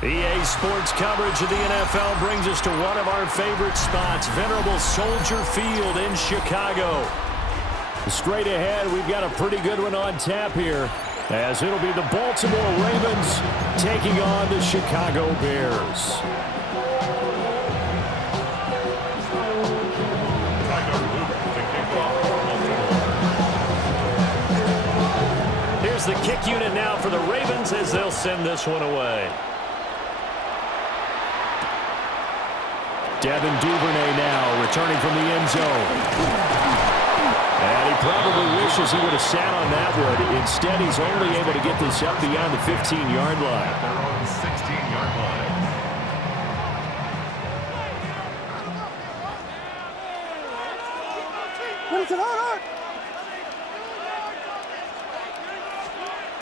EA Sports coverage of the NFL brings us to one of our favorite spots, venerable Soldier Field in Chicago. Straight ahead, we've got a pretty good one on tap here, as it'll be the Baltimore Ravens taking on the Chicago Bears. Here's the kick unit now for the Ravens as they'll send this one away. Devin Duvernay now returning from the end zone. And he probably wishes he would have sat on that one. Instead, he's only able to get this up beyond the 15-yard line. They're on the 16-yard line.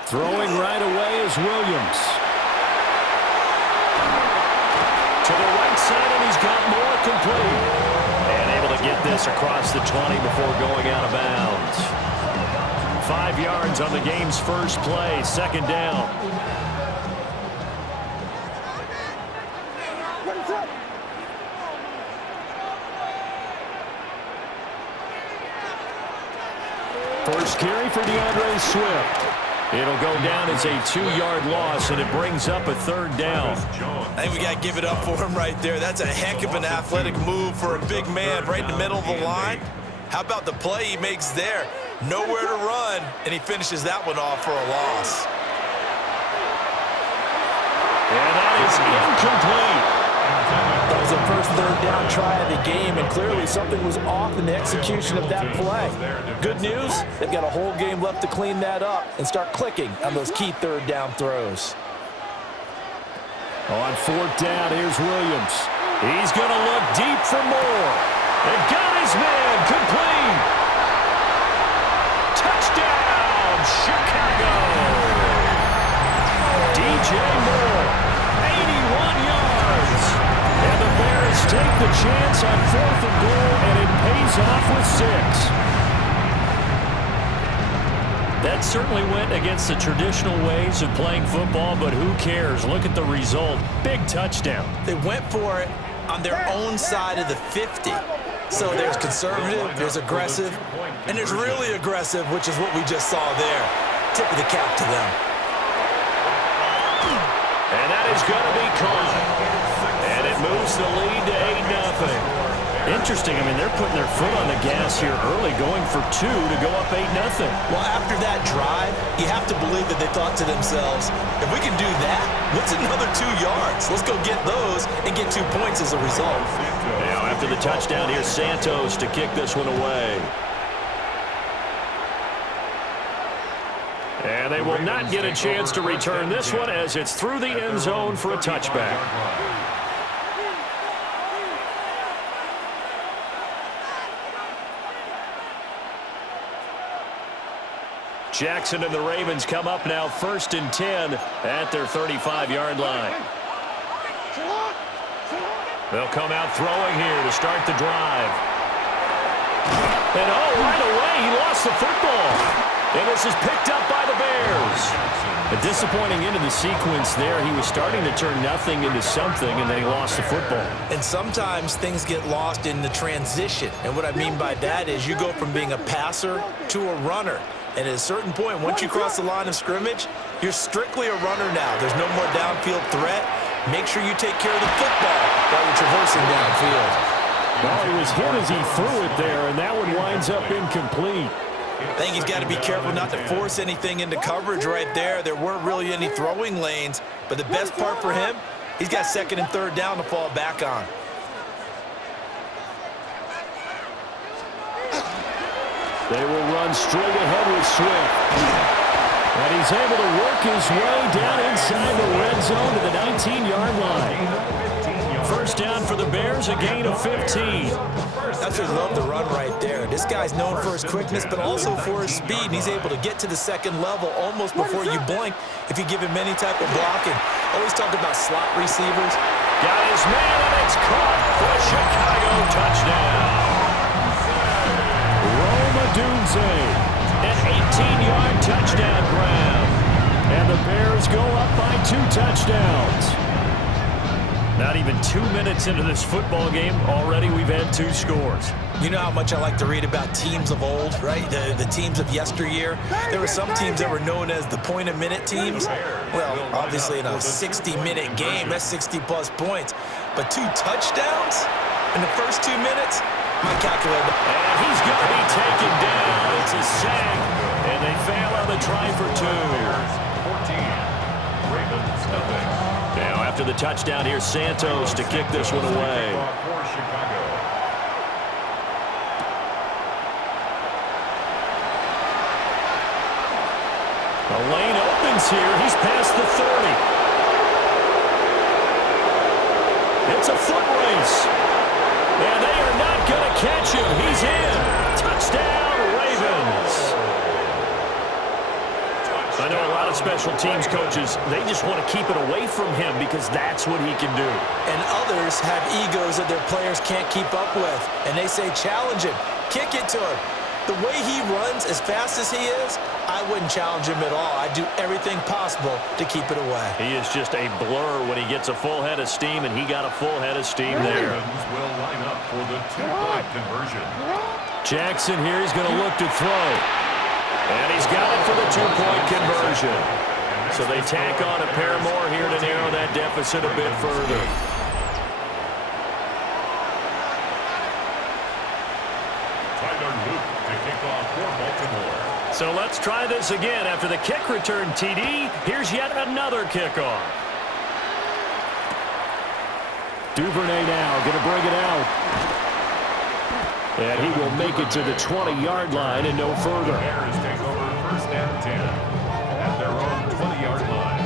Throwing right away is Williams. To the right side, and he's got more complete. And able to get this across the 20 before going out of bounds. 5 yards on the game's first play, second down. First carry for DeAndre Swift. It'll go down as a 2-yard loss, and it brings up a third down. I think we got to give it up for him right there. That's a heck of an athletic move for a big man right in the middle of the line. How about the play he makes there? Nowhere to run, and he finishes that one off for a loss. And that is incomplete. That was the first third down try of the game, and clearly something was off in the execution of that play. Good news, they've got a whole game left to clean that up and start clicking on those key third down throws. On fourth down, here's Williams. He's going to look deep for more. And got his man complete. Touchdown, Chicago. DJ Moore, 81 yards. And the Bears take the chance on 4th and goal, and it pays off with 6. That certainly went against the traditional ways of playing football, but who cares? Look at the result. Big touchdown. They went for it on their own side of the 50. So there's conservative, there's aggressive, and there's really aggressive, which is what we just saw there. Tip of the cap to them. And that is going to be caught. And it moves the lead to 8-0. Interesting. I mean, they're putting their foot on the gas here early, going for 2 to go up 8-0. Well, after that drive, you have to believe that they thought to themselves, if we can do that, what's another 2 yards? Let's go get those and get 2 points as a result. Now, after the touchdown, here's Santos to kick this one away. And they will not get a chance to return this one as it's through the end zone for a touchback. Jackson and the Ravens come up now 1st and 10 at their 35-yard line. They'll come out throwing here to start the drive. And right away, he lost the football. And this is picked up by the Bears. A disappointing end of the sequence there. He was starting to turn nothing into something, and then he lost the football. And sometimes things get lost in the transition. And what I mean by that is you go from being a passer to a runner. And at a certain point, once you cross the line of scrimmage, you're strictly a runner now. There's no more downfield threat. Make sure you take care of the football while you're traversing downfield. Well, he was hit as he threw it there, and that one winds up incomplete. I think he's got to be careful not to force anything into coverage right there. There weren't really any throwing lanes, but the best part for him, he's got 2nd and 3rd down to fall back on. They will run straight ahead with Swift. And he's able to work his way down inside the red zone to the 19-yard line. First down for the Bears, a gain of 15. That's what I love the run right there. This guy's known for his quickness, but also for his speed. And he's able to get to the 2nd level almost before you blink if you give him any type of blocking. Always talk about slot receivers. Got his man, and it's caught for a Chicago touchdown. An 18-yard touchdown grab. And the Bears go up by 2 touchdowns. Not even 2 minutes into this football game, already we've had 2 scores. You know how much I like to read about teams of old, right? The teams of yesteryear. There were some teams that were known as the point-a-minute teams. Well, obviously in a 60-minute game, that's 60-plus points. But 2 touchdowns in the first 2 minutes? My calculator. And he's going to be taken down. It's a sack, and they fail on the try for 2. 14. Ravens nothing. Now after the touchdown, here's Santos to kick this one away. For Chicago. The lane opens here. He's past the 30. It's a foot race. And they are not going to catch him. He's in. Touchdown, Ravens. I know a lot of special teams coaches, they just want to keep it away from him because that's what he can do. And others have egos that their players can't keep up with. And they say, challenge him. Kick it to him. The way he runs as fast as he is, I wouldn't challenge him at all. I'd do everything possible to keep it away. He is just a blur when he gets a full head of steam, and he got a full head of steam there. Ravens will line up for the 2-point conversion. Jackson here, he's going to look to throw. And he's got it for the 2-point conversion. So they tack on a pair more here to narrow that deficit a bit further. So let's try this again. After the kick return TD, here's yet another kickoff. Duvernay now going to bring it out. And he will make it to the 20-yard line and no further. Bears take over first and 10 at their own 20-yard line.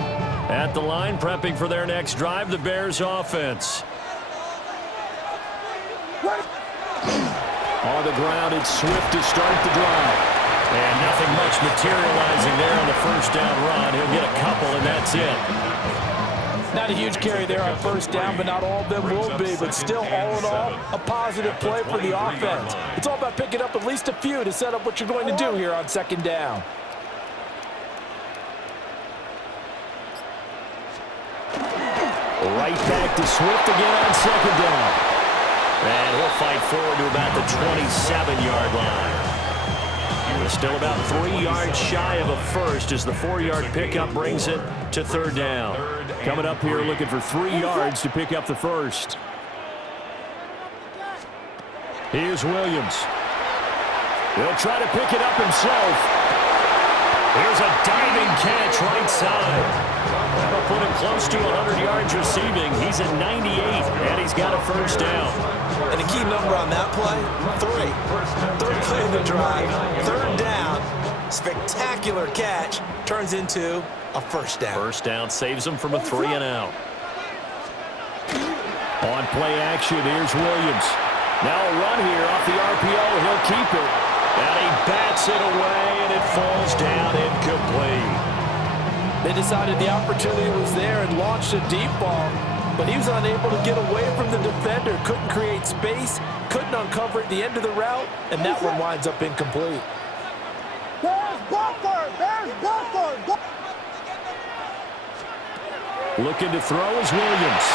At the line, prepping for their next drive, the Bears offense. On the ground, it's Swift to start the drive. And nothing much materializing there on the first down run. He'll get a couple, and that's it. Not a huge carry there on first down, but not all of them will be. But still, all in all, a positive play for the offense. It's all about picking up at least a few to set up what you're going to do here on second down. Right back to Swift again on second down. And he'll fight forward to about the 27-yard line. We're still about 3 yards shy of a first as the 4-yard pickup brings it to third down. Coming up here looking for 3 yards to pick up the first. Here's Williams. He'll try to pick it up himself. Here's a diving catch right side. That'll put him close to 100 yards receiving. He's at 98, and he's got a first down. And the key number on that play, 3. Third play of the drive, third down, spectacular catch, turns into a first down. First down saves him from a 3-and-out. On play action, here's Williams. Now a run here off the RPO. He'll keep it. And he bats it away, and it falls down incomplete. They decided the opportunity was there and launched a deep ball, but he was unable to get away from the defender, couldn't create space, couldn't uncover at the end of the route, and that one winds up incomplete. There's Butler! There's Butler! Looking to throw is Williams.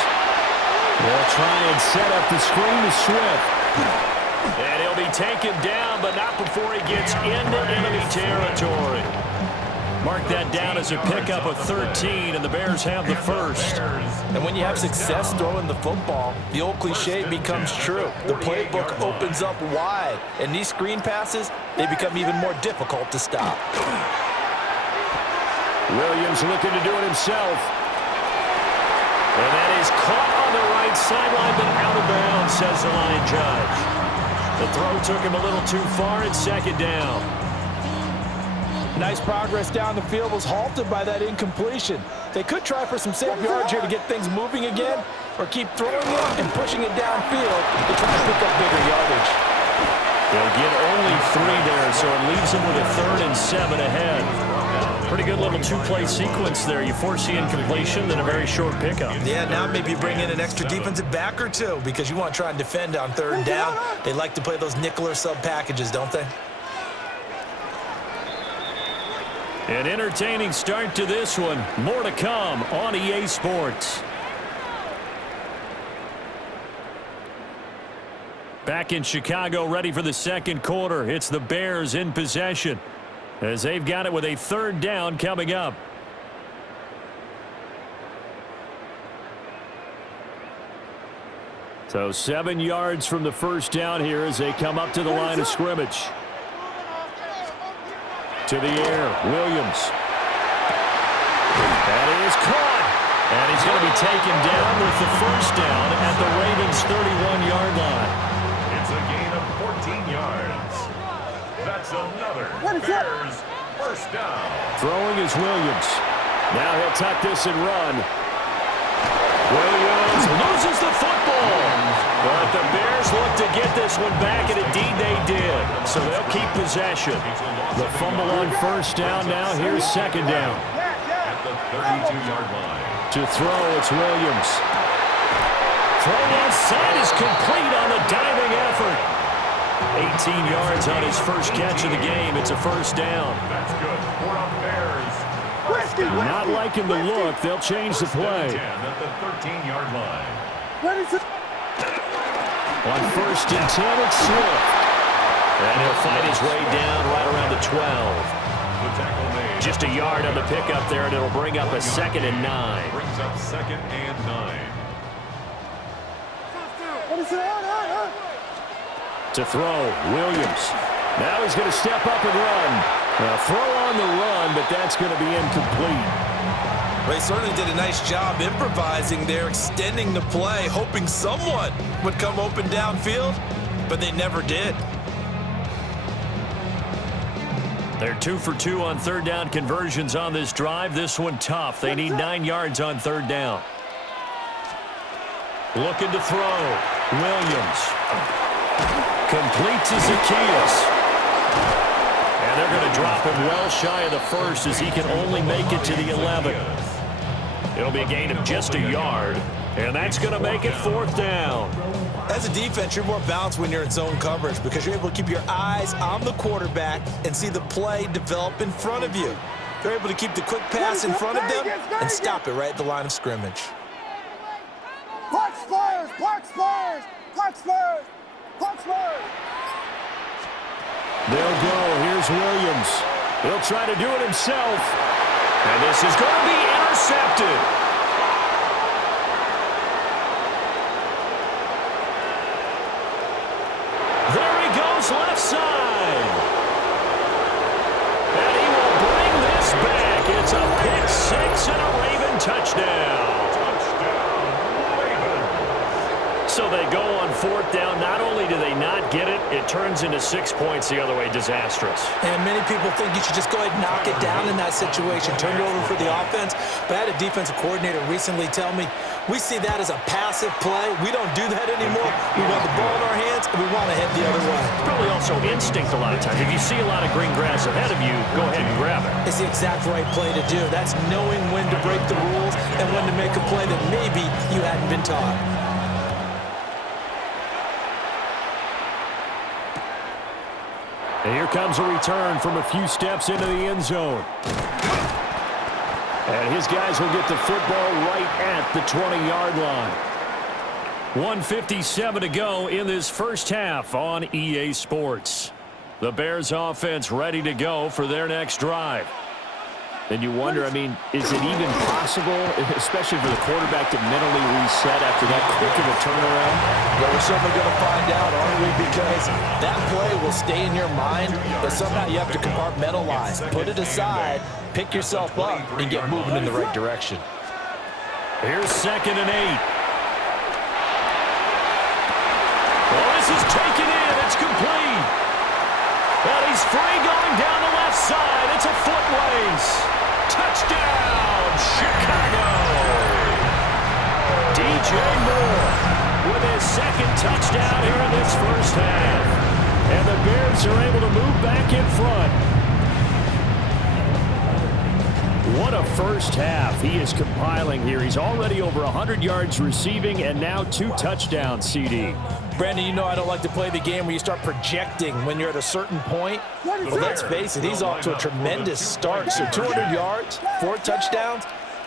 They'll try and set up the screen to Swift. And he'll be taken down, but not before he gets into enemy territory. Mark that down as a pickup of 13, and the Bears have the first. And when you have success throwing the football, the old cliche becomes true. The playbook opens up wide, and these screen passes, they become even more difficult to stop. Williams looking to do it himself. And that is caught on the right sideline, but out of bounds, says the line judge. The throw took him a little too far. It's second down. Nice progress down the field was halted by that incompletion. They could try for some safe yards here to get things moving again, or keep throwing it and pushing it downfield to try to pick up bigger yardage. They'll get only 3 there, so it leaves them with a 3rd and 7 ahead. Pretty good little 2-play sequence there. You force the incompletion, then a very short pickup. Yeah, now maybe you bring in an extra defensive back or 2 because you want to try and defend on 3rd down. They like to play those nickel or sub packages, don't they? An entertaining start to this one. More to come on EA Sports. Back in Chicago, ready for the second quarter. It's the Bears in possession as they've got it with a third down coming up. So 7 yards from the first down here as they come up to the line of scrimmage. To the air, Williams. That is caught. And he's going to be taken down with the first down at the Ravens' 31-yard line. It's a gain of 14 yards. That's another Bears first down. Throwing is Williams. Now he'll tuck this and run. Williams loses the football. But the Bears look to get this one back, and indeed they did. So they'll keep possession. The fumble on first down now. Here's second down. At the 32-yard line. To throw, it's Williams. Throw outside is complete on the diving effort. 18 yards on his first catch of the game. It's a first down. That's good for the Bears. Not liking the look. They'll change the play. At the 13-yard line. On first and 10, it's Swift. And he'll fight his way down right around the 12. The tackle made. Just a yard on the pickup there, and it'll bring up a 2nd and 9. Brings up 2nd and 9. To throw, Williams. Now he's going to step up and run. Now throw on the run, but that's going to be incomplete. They certainly did a nice job improvising there, extending the play, hoping someone would come open downfield, but they never did. They're 2 for 2 on third down conversions on this drive. This one tough. They need 9 yards on third down. Looking to throw. Williams. Complete to Zacchaeus. And they're going to drop him well shy of the first as he can only make it to the 11. It'll be a gain of just a yard. And that's going to make it fourth down. As a defense, you're more balanced when you're in zone coverage because you're able to keep your eyes on the quarterback and see the play develop in front of you. You're able to keep the quick pass in front of them and stop it right at the line of scrimmage. Park Spurs! Park Spurs! Park Spurs! Park Spurs! They'll go. Here's Williams. He'll try to do it himself. And this is going to be intercepted. There he goes, left side. And he will bring this back. It's a pick six and a Raven touchdown. So they go on fourth down. Not only do they not get it, it turns into 6 points the other way. Disastrous. And many people think you should just go ahead and knock it down in that situation. Turn it over for the offense. But I had a defensive coordinator recently tell me, we see that as a passive play. We don't do that anymore. We want the ball in our hands, and we want to head the other way. Probably also instinct a lot of times. If you see a lot of green grass ahead of you, go ahead and grab it. It's the exact right play to do. That's knowing when to break the rules and when to make a play that maybe you hadn't been taught. And here comes a return from a few steps into the end zone. And his guys will get the football right at the 20-yard line. 1:57 to go in this first half on EA Sports. The Bears offense ready to go for their next drive. And you wonder, I mean, is it even possible, especially for the quarterback, to mentally reset after that quick of a turnaround? Well, we're certainly going to find out, aren't we? Because that play will stay in your mind, but somehow you have to compartmentalize. Put it aside, pick yourself up, and get moving in the right direction. Here's 2nd and 8. Well, this is taken in. It's complete. And he's free going down the left side. It's a foot race. Touchdown, Chicago. DJ Moore with his second touchdown here in this first half. And the Bears are able to move back in front. What a first half he is compiling here. He's already over 100 yards receiving and now 2 touchdowns, CD. Brandon, you know I don't like to play the game where you start projecting when you're at a certain point. But let's face it, he's off to a tremendous start. So 200 yards, 4 touchdowns,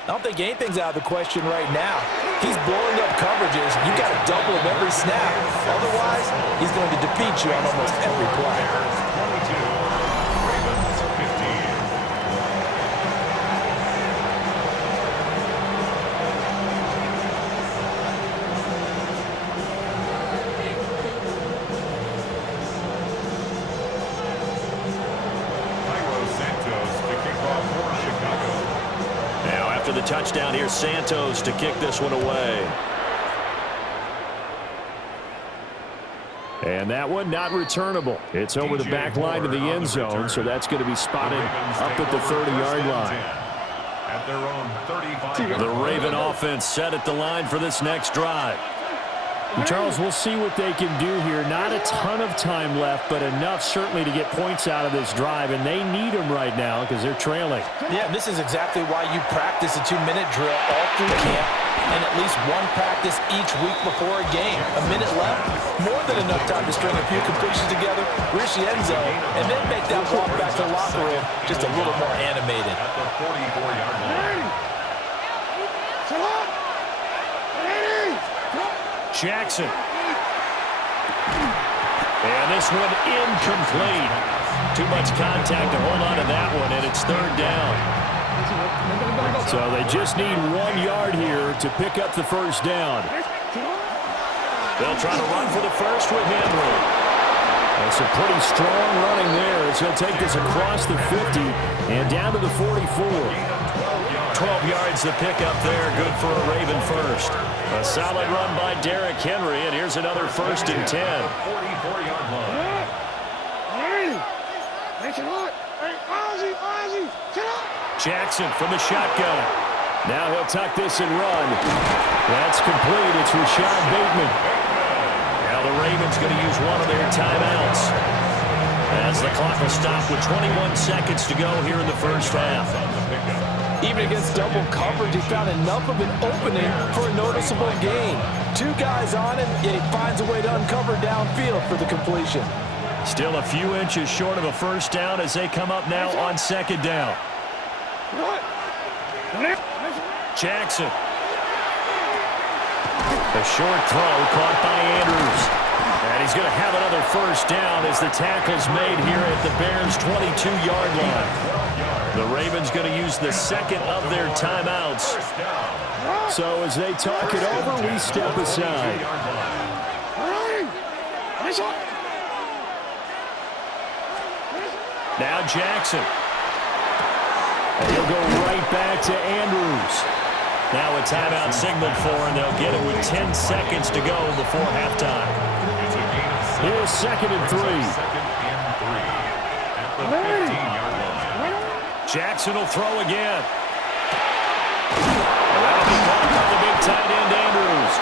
I don't think anything's out of the question right now. He's blowing up coverages. You got to double him every snap. Otherwise, he's going to defeat you on almost every play. The touchdown here, Santos to kick this one away. And that one not returnable. It's over the back line to the end zone, so that's going to be spotted up at the 30-yard line. At their own 35. The Raven offense set at the line for this next drive. And Charles, we'll see what they can do here. Not a ton of time left, but enough certainly to get points out of this drive, and they need them right now because they're trailing. Yeah, this is exactly why you practice a 2-minute drill all through camp and at least one practice each week before a game. A minute left, more than enough time to string a few completions together, reach the end zone, and then make that walk back to the locker room just a little more animated. At the 44-yard line. Jackson. And this one incomplete. Too much contact to hold on to that one, and it's third down. So they just need 1 yard here to pick up the first down. They'll try to run for the first with Henry. That's a pretty strong running there as he'll take this across the 50 and down to the 44. 12 yards to pick up there. Good for a Raven first. A solid run by Derrick Henry, and here's another 1st and 10. 44-yard line. Jackson from the shotgun. Now he'll tuck this and run. That's complete. It's Rashad Bateman. Now the Ravens going to use one of their timeouts as the clock will stop with 21 seconds to go here in the first half. Even against double coverage, he found enough of an opening for a noticeable gain. 2 guys on him, yet he finds a way to uncover downfield for the completion. Still a few inches short of a first down as they come up now on 2nd down. Jackson. A short throw caught by Andrews. And he's going to have another first down as the tackle's made here at the Bears' 22-yard line. The Ravens going to use the second of their timeouts. So as they talk it over, we step aside. Now Jackson. And he'll go right back to Andrews. Now a timeout signaled for, and they'll get it with 10 seconds to go before halftime. Here's 2nd and 3. At the 15-yard line. Jackson will throw again. And that'll be caught by the big tight end, Andrews.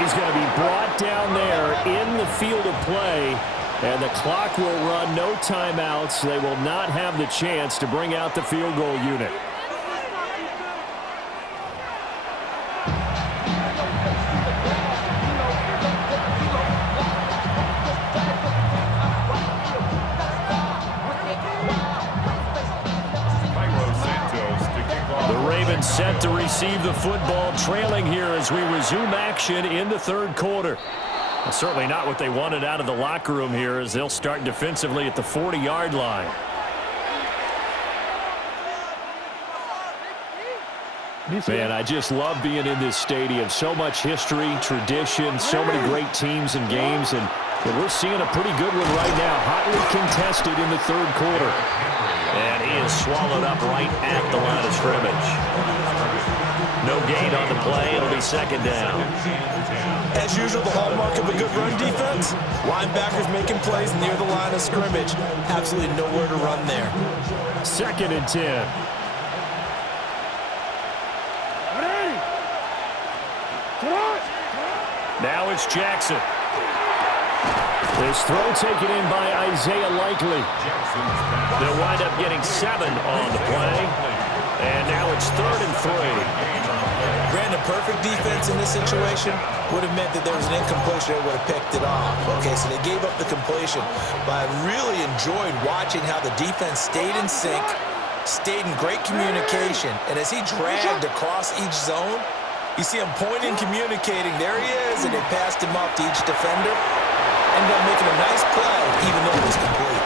He's going to be brought down there in the field of play, and the clock will run. No timeouts. They will not have the chance to bring out the field goal unit. Set to receive the football, trailing here as we resume action in the 3rd quarter. Well, certainly not what they wanted out of the locker room here as they'll start defensively at the 40-yard line. Man, I just love being in this stadium. So much history, tradition, so many great teams and games, and we're seeing a pretty good one right now. Hotly contested in the 3rd quarter. And he is swallowed up right at the line of scrimmage. No gain on the play. It'll be 2nd down. As usual, the hallmark of a good run defense, linebackers making plays near the line of scrimmage. Absolutely nowhere to run there. 2nd and 10. Now it's Jackson. This throw taken in by Isaiah Likely. They'll wind up getting 7 on the play. And now it's 3rd and 3. Granted, perfect defense in this situation would have meant that there was an incompletion that would have picked it off. Okay, so they gave up the completion. But I really enjoyed watching how the defense stayed in sync, stayed in great communication, and as he dragged across each zone, you see him pointing, communicating. There he is, and they passed him off to each defender. Ended up making a nice play, even though it was complete.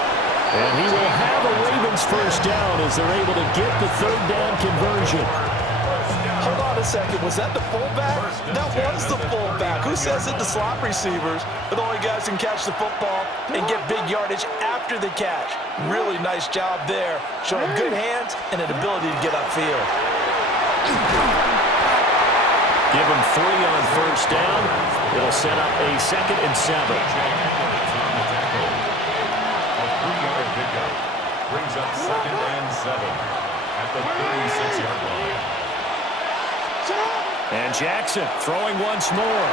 And he will have a Ravens first down as they're able to get the third down conversion. Hold on a second. Was that the fullback? That was the fullback. Who says that the slot receivers are the only guys who can catch the football and get big yardage after the catch? Really nice job there, showing good hands and an ability to get upfield. Give him 3 on first down. It'll set up a 2nd and 7. A 3-yard pickup brings up 2nd and 7 at the 36-yard line. And Jackson throwing once more.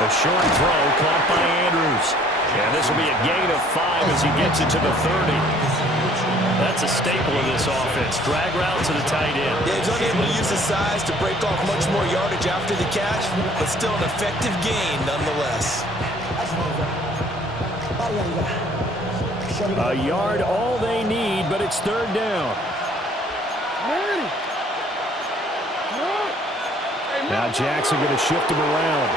A short throw caught by Andrews. And this will be a gain of 5 as he gets it to the 30. That's a staple of this offense. Drag route to the tight end. Yeah, he's unable to use his size to break off much more yardage after the catch, but still an effective gain nonetheless. A yard all they need, but it's 3rd down. Now Jackson going to shift him around.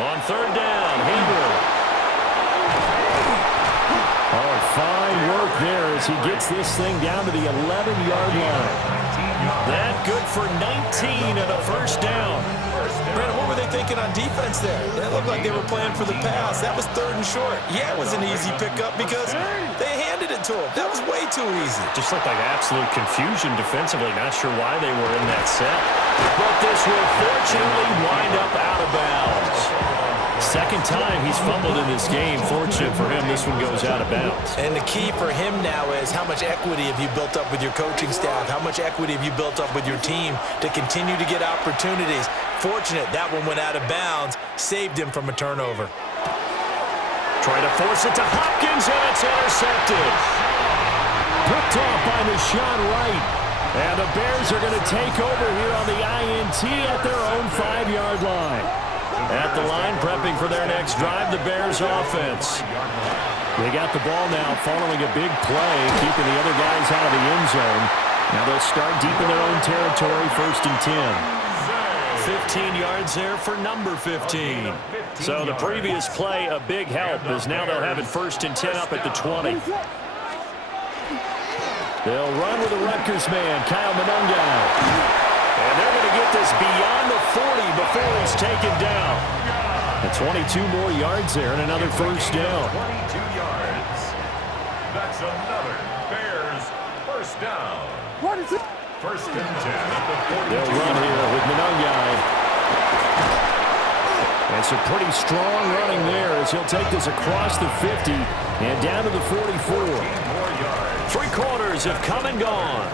On 3rd down, Hebrew. Oh, fine work there as he gets this thing down to the 11-yard line. That good for 19 and a first down. Brandon, what were they thinking on defense there? It looked like they were playing for the pass. That was 3rd and short. Yeah, it was an easy pickup because they handed it to him. That was way too easy. Just looked like absolute confusion defensively. Not sure why they were in that set. But this will fortunately wind up out of bounds. 2nd time he's fumbled in this game. Fortunate for him, this one goes out of bounds. And the key for him now is how much equity have you built up with your coaching staff? How much equity have you built up with your team to continue to get opportunities? Fortunate that one went out of bounds, saved him from a turnover. Trying to force it to Hopkins, and it's intercepted. Picked off by Rashawn Wright. And the Bears are going to take over here on the INT at their own 5-yard line. At the line, prepping for their next drive, the Bears offense. They got the ball now following a big play, keeping the other guys out of the end zone. Now they'll start deep in their own territory, 1st and 10. 15 yards there for number 15. So the previous play, a big help, as now they'll have it 1st and 10 up at the 20. They'll run with the Rutgers man, Kyle Monungai. And they're going to get this beyond the 40 before he's taken down. And 22 more yards there and another first down. 22 yards. That's another Bears first down. 1st and 10 at the 42. They'll run here with Monungai. And some pretty strong running there as he'll take this across the 50 and down to the 44. 3 quarters have come and gone.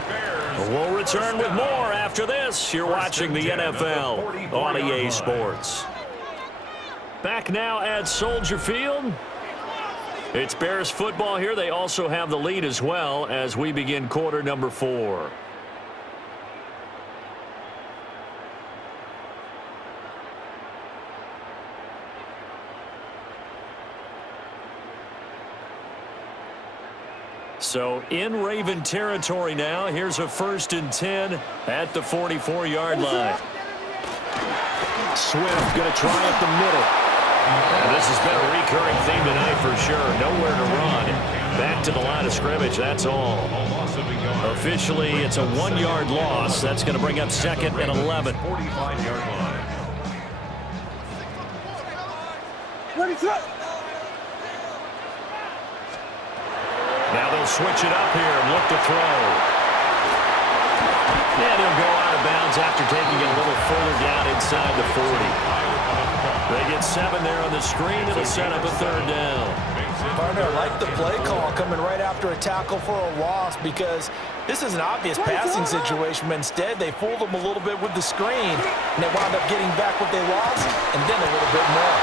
We'll return with more after this. You're watching the NFL on EA Sports. Back now at Soldier Field. It's Bears football here. They also have the lead as well as we begin quarter number 4. So in Raven territory now. Here's a 1st and 10 at the 44-yard line. Swift going to try up the middle. And this has been a recurring theme tonight for sure. Nowhere to run. Back to the line of scrimmage, that's all. Officially, it's a 1-yard loss. That's going to bring up 2nd and 11. 45-yard line. Now they'll switch it up here and look to throw. And he'll go out of bounds after taking it a little further down inside the 40. They get 7 there on the screen. It'll set up a 3rd down. Partner, I like the play call coming right after a tackle for a loss because this is an obvious passing situation, but instead they fooled them a little bit with the screen, and they wound up getting back what they lost and then a little bit more.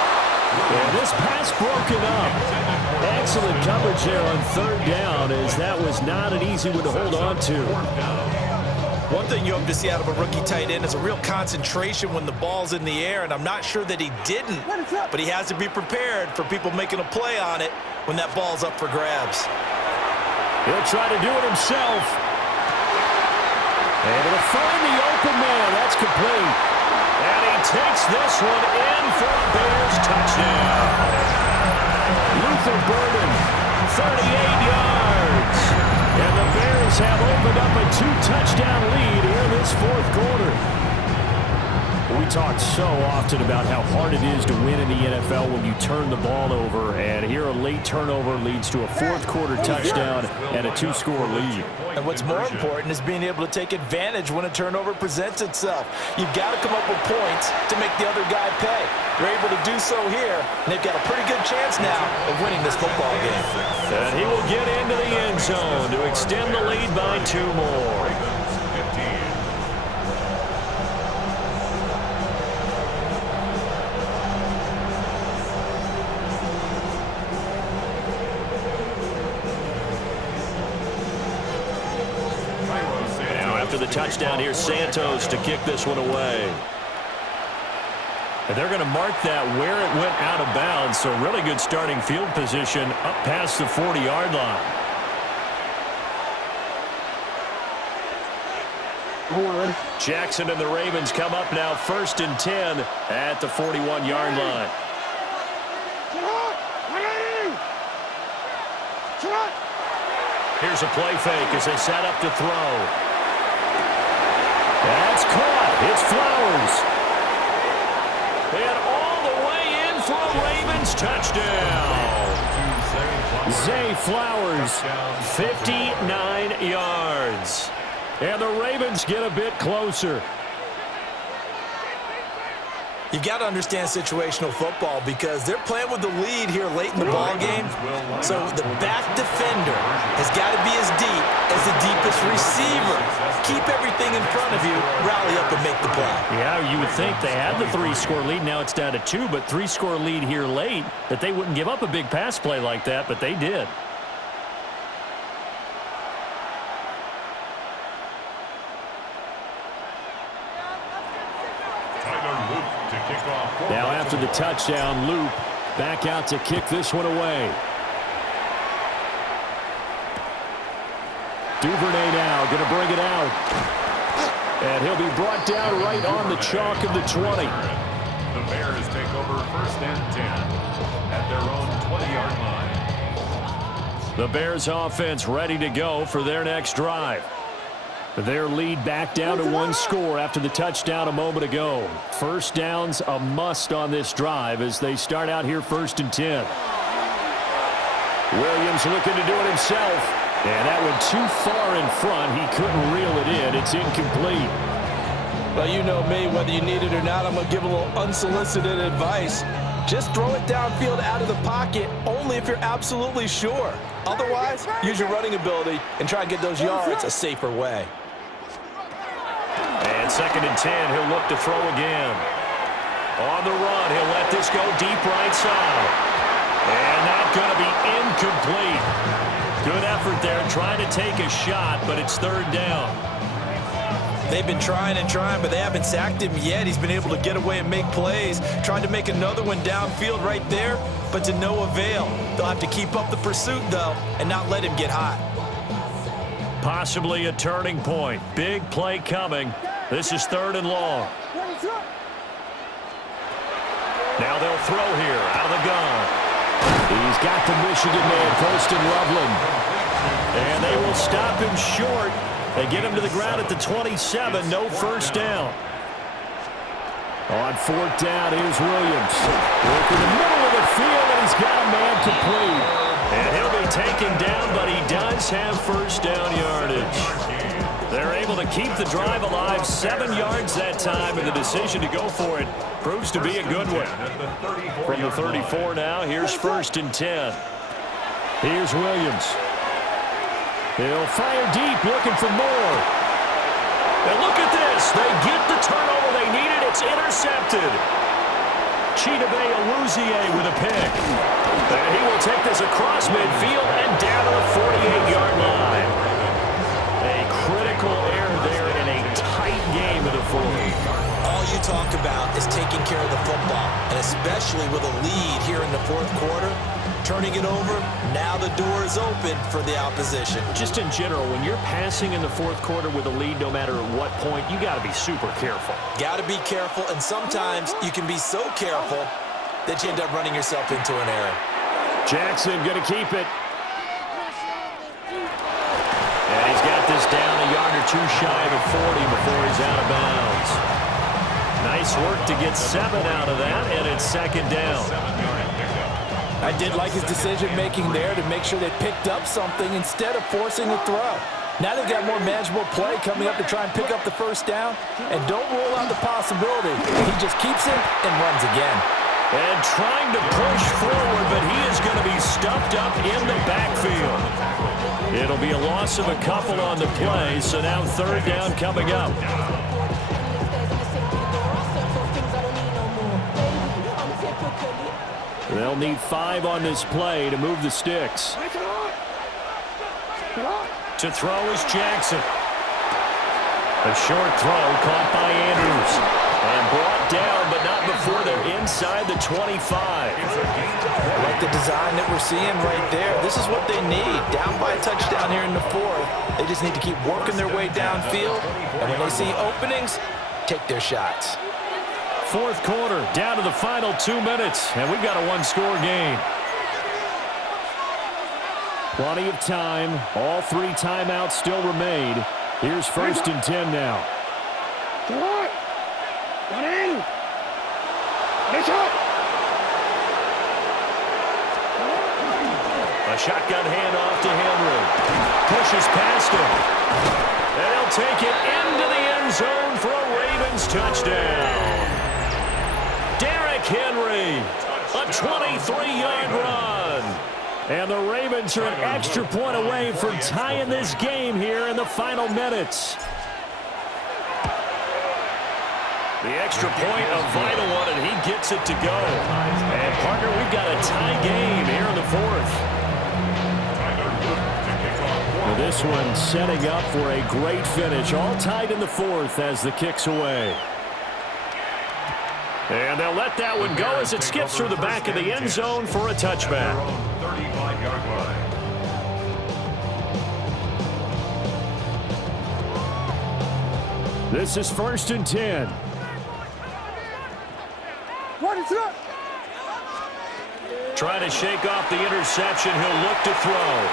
And this pass broken up. Excellent coverage there on 3rd down, as that was not an easy one to hold on to. One thing you hope to see out of a rookie tight end is a real concentration when the ball's in the air, and I'm not sure that he didn't, but he has to be prepared for people making a play on it when that ball's up for grabs. He'll try to do it himself. Able to find the open man. That's complete. And he takes this one in for a Bears touchdown. Luther Burden, 38 yards. And the Bears have opened up a 2-touchdown lead here in this fourth quarter. We talk so often about how hard it is to win in the NFL when you turn the ball over, and here a late turnover leads to a fourth-quarter touchdown and a 2-score lead. And what's more important is being able to take advantage when a turnover presents itself. You've got to come up with points to make the other guy pay. They're able to do so here, and they've got a pretty good chance now of winning this football game. And he will get into the end zone to extend the lead by 2 more. After the touchdown, here's Santos to kick this one away. And they're going to mark that where it went out of bounds, so really good starting field position up past the 40-yard line. Jackson and the Ravens come up now 1st and 10 at the 41-yard line. Here's a play fake as they set up to throw. That's caught. It's Flowers. And all the way in for a Ravens touchdown. Zay Flowers, 59 yards. And the Ravens get a bit closer. You've got to understand situational football because they're playing with the lead here late in the ball game. So the back defender has got to be as deep as the deepest receiver. Keep everything in front of you, rally up and make the play. Yeah, you would think they had the 3-score lead. Now it's down to 2, but 3-score lead here late, that they wouldn't give up a big pass play like that, but they did. Now after the touchdown, Loop back out to kick this one away. Duvernay now going to bring it out. And he'll be brought down right on the chalk of the 20. The Bears take over 1st and 10 at their own 20-yard line. The Bears offense ready to go for their next drive. Their lead back down to 1 score after the touchdown a moment ago. First down's a must on this drive as they start out here 1st and 10. Williams looking to do it himself. And that went too far in front. He couldn't reel it in. It's incomplete. Well, you know me, whether you need it or not, I'm going to give a little unsolicited advice. Just throw it downfield out of the pocket only if you're absolutely sure. Otherwise, use your running ability and try and get those yards a safer way. And 2nd and 10, he'll look to throw again. On the run, he'll let this go deep right side. And that's going to be incomplete. Good effort there, trying to take a shot, but it's 3rd down. They've been trying and trying, but they haven't sacked him yet. He's been able to get away and make plays. Tried to make another one downfield right there, but to no avail. They'll have to keep up the pursuit, though, and not let him get hot. Possibly a turning point. Big play coming. This is 3rd and long. Now they'll throw here out of the gun. He's got the Michigan man, Poston Loveland. And they will stop him short. They get him to the ground at the 27. No first down. On 4th down, here's Williams. Working the middle of the field, and he's got a man complete. And he'll be taken down, but he does have first down yardage. They're able to keep the drive alive. 7 yards that time, and the decision to go for it proves to be a good one. From the 34 now, here's 1st and 10. Here's Williams. He'll fire deep, looking for more. And look at this. They get the turnover they needed. It's intercepted. Chidobe Awuzie with a pick. And he will take this across midfield and down to the 48-yard line. A critical error there in a tight game of the fourth. All you talk about is taking care of the football, and especially with a lead here in the 4th quarter, turning it over. Now the door is open for the opposition. Just in general, when you're passing in the fourth quarter with a lead, no matter at what point, you got to be super careful. Got to be careful, and sometimes you can be so careful that you end up running yourself into an error. Jackson going to keep it. And he's got this down a yard or two shy of the 40 before he's out of bounds. Nice work to get 7 out of that, and it's second down. I did like his decision-making there to make sure they picked up something instead of forcing a throw. Now they've got more manageable play coming up to try and pick up the first down, and don't rule out the possibility. He just keeps it and runs again. And trying to push forward, but he is going to be stuffed up in the backfield. It'll be a loss of a couple on the play, so now third down coming up. They'll need 5 on this play to move the sticks. To throw is Jackson. A short throw caught by Andrews. And brought down, but not before they're inside the 25. I like the design that we're seeing right there. This is what they need. Down by a touchdown here in the fourth. They just need to keep working their way downfield. And when they see openings, take their shots. Fourth quarter, down to the final 2 minutes, and we've got a one-score game. Plenty of time. All 3 timeouts still remain. Here's first and 10 now. A shotgun handoff to Henry. Pushes past him. And he'll take it into the end zone for a Ravens touchdown. Derrick Henry, a 23-yard run. And the Ravens are an extra point away from tying this game here in the final minutes. The extra point, a vital one, and he gets it to go. And, partner, we've got a tie game here in the fourth. Well, this one setting up for a great finish. All tied in the fourth as the kick's away. And they'll let that one go as it skips through the back of the end zone for a touchback. 35-yard line. This is first and 10. What is it? Trying to shake off the interception. He'll look to throw.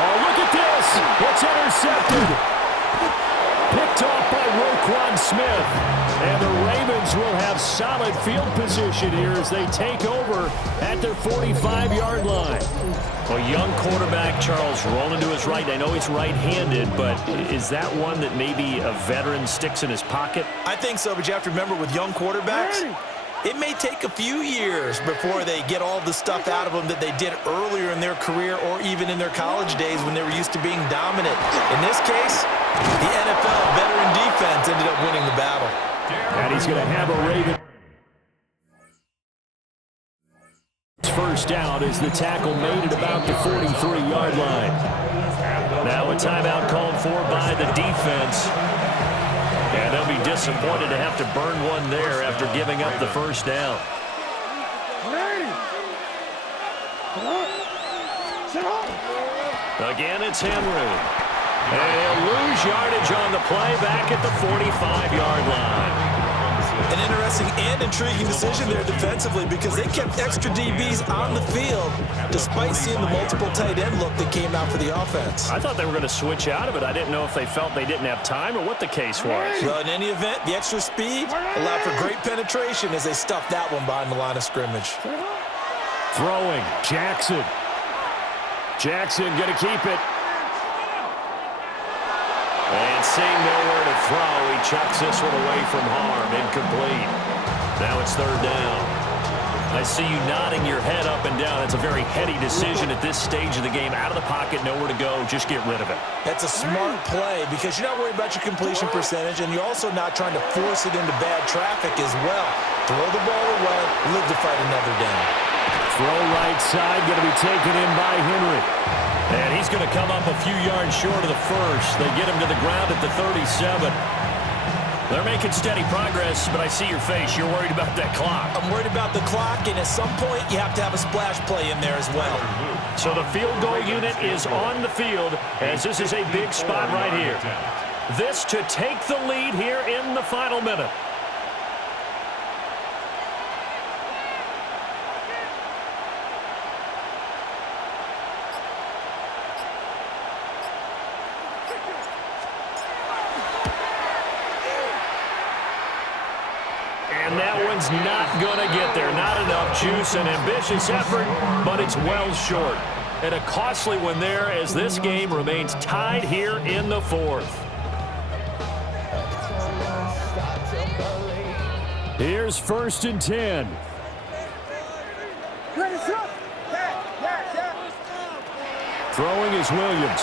Oh, look at this. It's intercepted. Picked off by Roquan Smith. And the Ravens will have solid field position here as they take over at their 45-yard line. A young quarterback, Charles, rolling to his right. I know he's right-handed, but is that one that maybe a veteran sticks in his pocket? I think so, but you have to remember with young quarterbacks, it may take a few years before they get all the stuff out of them that they did earlier in their career or even in their college days when they were used to being dominant. In this case, the NFL veteran defense ended up winning the battle. And he's going to have a Raven. First down as the tackle made at about the 43-yard line. Now a timeout called for by the defense. And they'll be disappointed to have to burn one there after giving up the first down. Again, it's Henry. And he'll lose yardage on the play back at the 45-yard line. An interesting and intriguing decision there defensively because they kept extra DBs on the field despite seeing the multiple tight end look that came out for the offense. I thought they were going to switch out of it. I didn't know if they felt they didn't have time or what the case was. Well, in any event, the extra speed allowed for great penetration as they stuffed that one behind the line of scrimmage. Throwing, Jackson. Jackson going to keep it. And seeing nowhere to throw, he chucks this one away from harm. Incomplete. Now it's third down. I see you nodding your head up and down. It's a very heady decision at this stage of the game. Out of the pocket, nowhere to go. Just get rid of it. That's a smart play because you're not worried about your completion percentage, and you're also not trying to force it into bad traffic as well. Throw the ball away, live to fight another down. Throw right side, going to be taken in by Henry. And he's going to come up a few yards short of the first. They get him to the ground at the 37. They're making steady progress, but I see your face. You're worried about that clock. I'm worried about the clock, and at some point, you have to have a splash play in there as well. So the field goal unit is on the field, as this is a big spot right here. This to take the lead here in the final minute. And that one's not going to get there. Not enough juice. An ambitious effort, but it's well short. And a costly one there as this game remains tied here in the fourth. Here's 1st and 10. Throwing is Williams.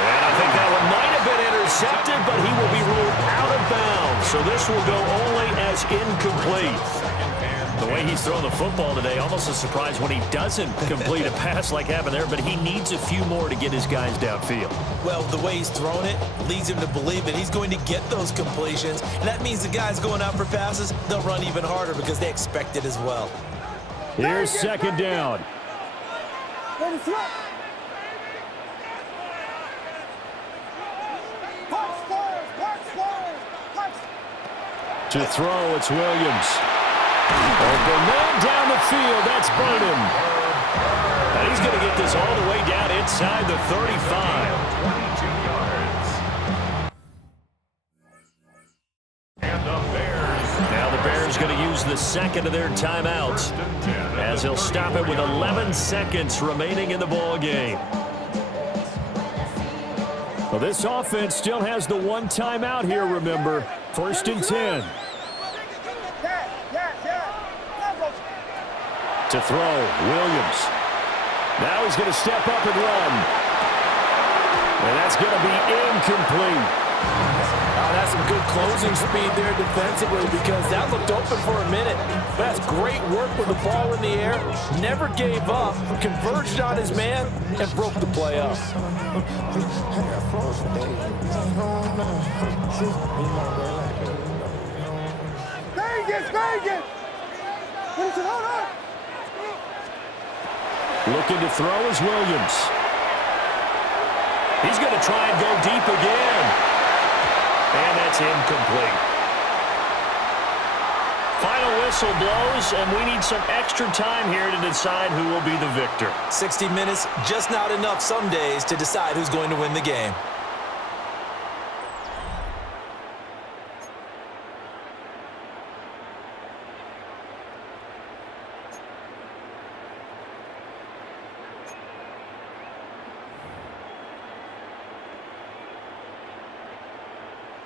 And I think that one might have been intercepted, but he will be ruled out of bounds. So this will go only as incomplete. The way he's throwing the football today, almost a surprise when he doesn't complete a pass like happened there, but he needs a few more to get his guys downfield. Well, the way he's thrown it leads him to believe that he's going to get those completions, and that means the guys going out for passes, they'll run even harder because they expect it as well. Here's 2nd down. To throw, it's Williams. Open man down the field. That's Burnham. And he's going to get this all the way down inside the 35. 22 yards. And the Bears. Now the Bears going to use the second of their timeouts as he'll stop it with 11 seconds remaining in the ball game. Well, this offense still has the one timeout here, remember. 1st and 10. To throw, Williams. Now he's going to step up and run. And that's going to be incomplete. Oh, that's some good closing speed there defensively because that looked open for a minute. That's great work with the ball in the air. Never gave up, converged on his man, and broke the play up. Vegas! Finish it on. Looking to throw is Williams. He's going to try and go deep again. And that's incomplete. Final whistle blows, and we need some extra time here to decide who will be the victor. 60 minutes, just not enough some days to decide who's going to win the game.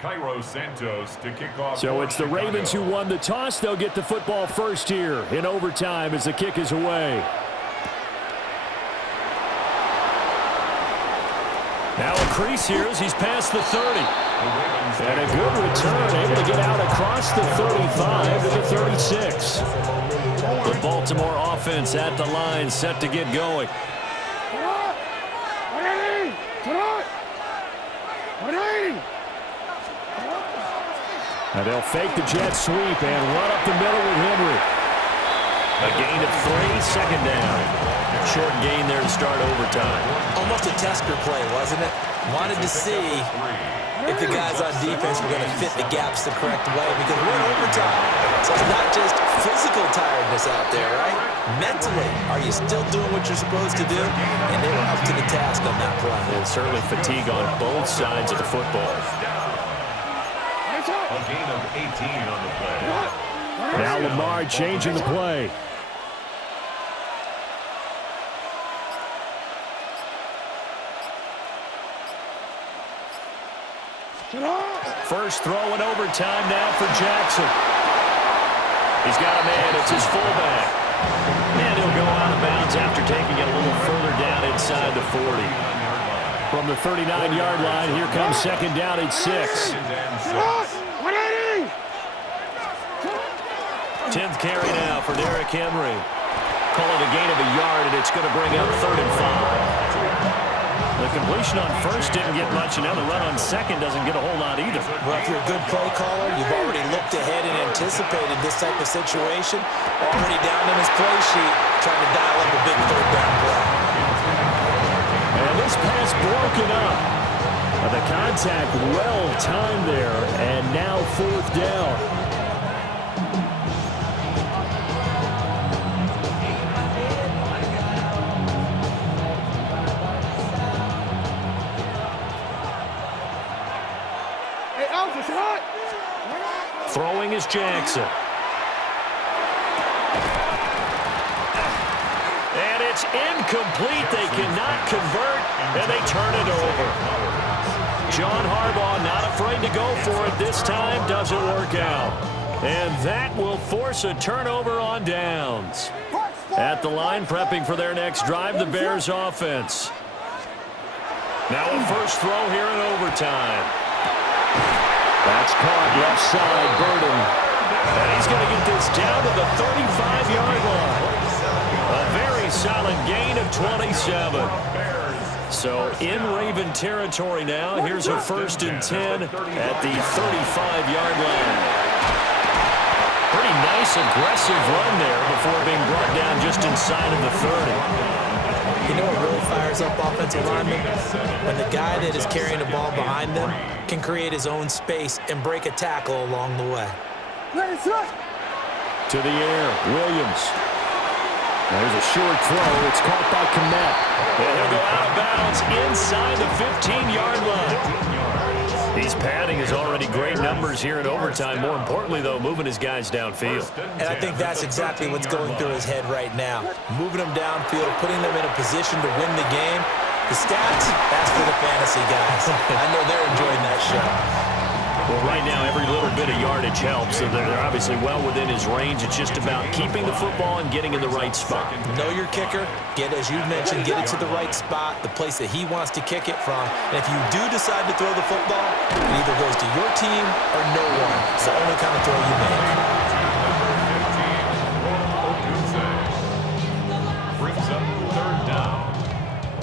Cairo Santos to kick off. So it's the Ravens who won the toss. They'll get the football first here in overtime as the kick is away. Now a crease here as he's past the 30. And a good return, able to get out across the 35 to the 36. The Baltimore offense at the line, set to get going. Now they'll fake the jet sweep and run up the middle with Henry. A gain of 3, 2nd down. Short gain there to start overtime. Almost a tester play, wasn't it? Wanted to see if the guys on defense were going to fit the gaps the correct way because we're in overtime. So it's not just physical tiredness out there, right? Mentally, are you still doing what you're supposed to do? And they were up to the task on that play. And certainly fatigue on both sides of the football. A gain of 18 on the play. Now Lamar changing the play. First throw in overtime now for Jackson. He's got a man. It's his fullback. And he'll go out of bounds after taking it a little further down inside the 40. From the 39-yard line, here comes 2nd down at 6. 10th carry now for Derrick Henry. Call it a gain of a yard, and it's going to bring up 3rd and 5. The completion on first didn't get much, and now the run on second doesn't get a whole lot either. Well, if you're a good play caller, you've already looked ahead and anticipated this type of situation. Already down in his play sheet, trying to dial up a big third down play. And this pass broken up. The contact well timed there, and now fourth down. Throwing is Jackson. And it's incomplete. They cannot convert, and they turn it over. John Harbaugh not afraid to go for it this time. Doesn't work out. And that will force a turnover on downs. At the line, prepping for their next drive, the Bears offense. Now a first throw here in overtime. That's caught left side, Burden. And he's going to get this down to the 35-yard line. A very solid gain of 27. So in Raven territory now. Here's a 1st and 10 at the 35-yard line. Pretty nice, aggressive run there before being brought down just inside of the 30. You know what really fires up offensive linemen? When the guy that is carrying the ball behind them can create his own space and break a tackle along the way. To the air, Williams. There's a short throw. It's caught by Kmet. And he'll go out of bounds inside the 15-yard line. He's padding his already great numbers here in overtime. More importantly, though, moving his guys downfield. And I think that's exactly what's going through his head right now. Moving them downfield, putting them in a position to win the game. The stats, that's for the fantasy guys. I know they're enjoying that show. Well, right now, every little bit of yardage helps, so they're obviously well within his range. It's just about keeping the football and getting in the right spot. Know your kicker. Get, as you mentioned, get it to the right spot, the place that he wants to kick it from. And if you do decide to throw the football, it either goes to your team or no one. It's the only kind of throw you make. Brings up 3rd down.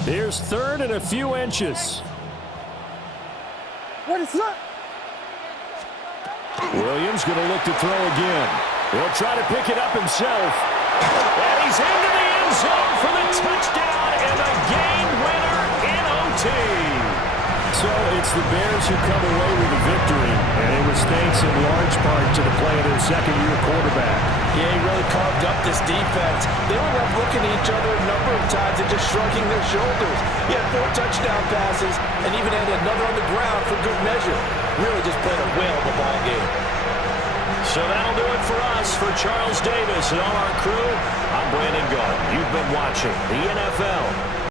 Here's 3rd and a few inches. What is that? Williams going to look to throw again. He'll try to pick it up himself. And he's into the end zone for the touchdown and a game winner in OT. So it's the Bears who come away with the victory, and it was thanks in large part to the play of their second-year quarterback. Yeah, he really carved up this defense. They were left looking at each other a number of times and just shrugging their shoulders. He had 4 touchdown passes and even had another on the ground for good measure. Really just played a whale of a ball game. So that'll do it for us. For Charles Davis and all our crew, I'm Brandon Gault. You've been watching the NFL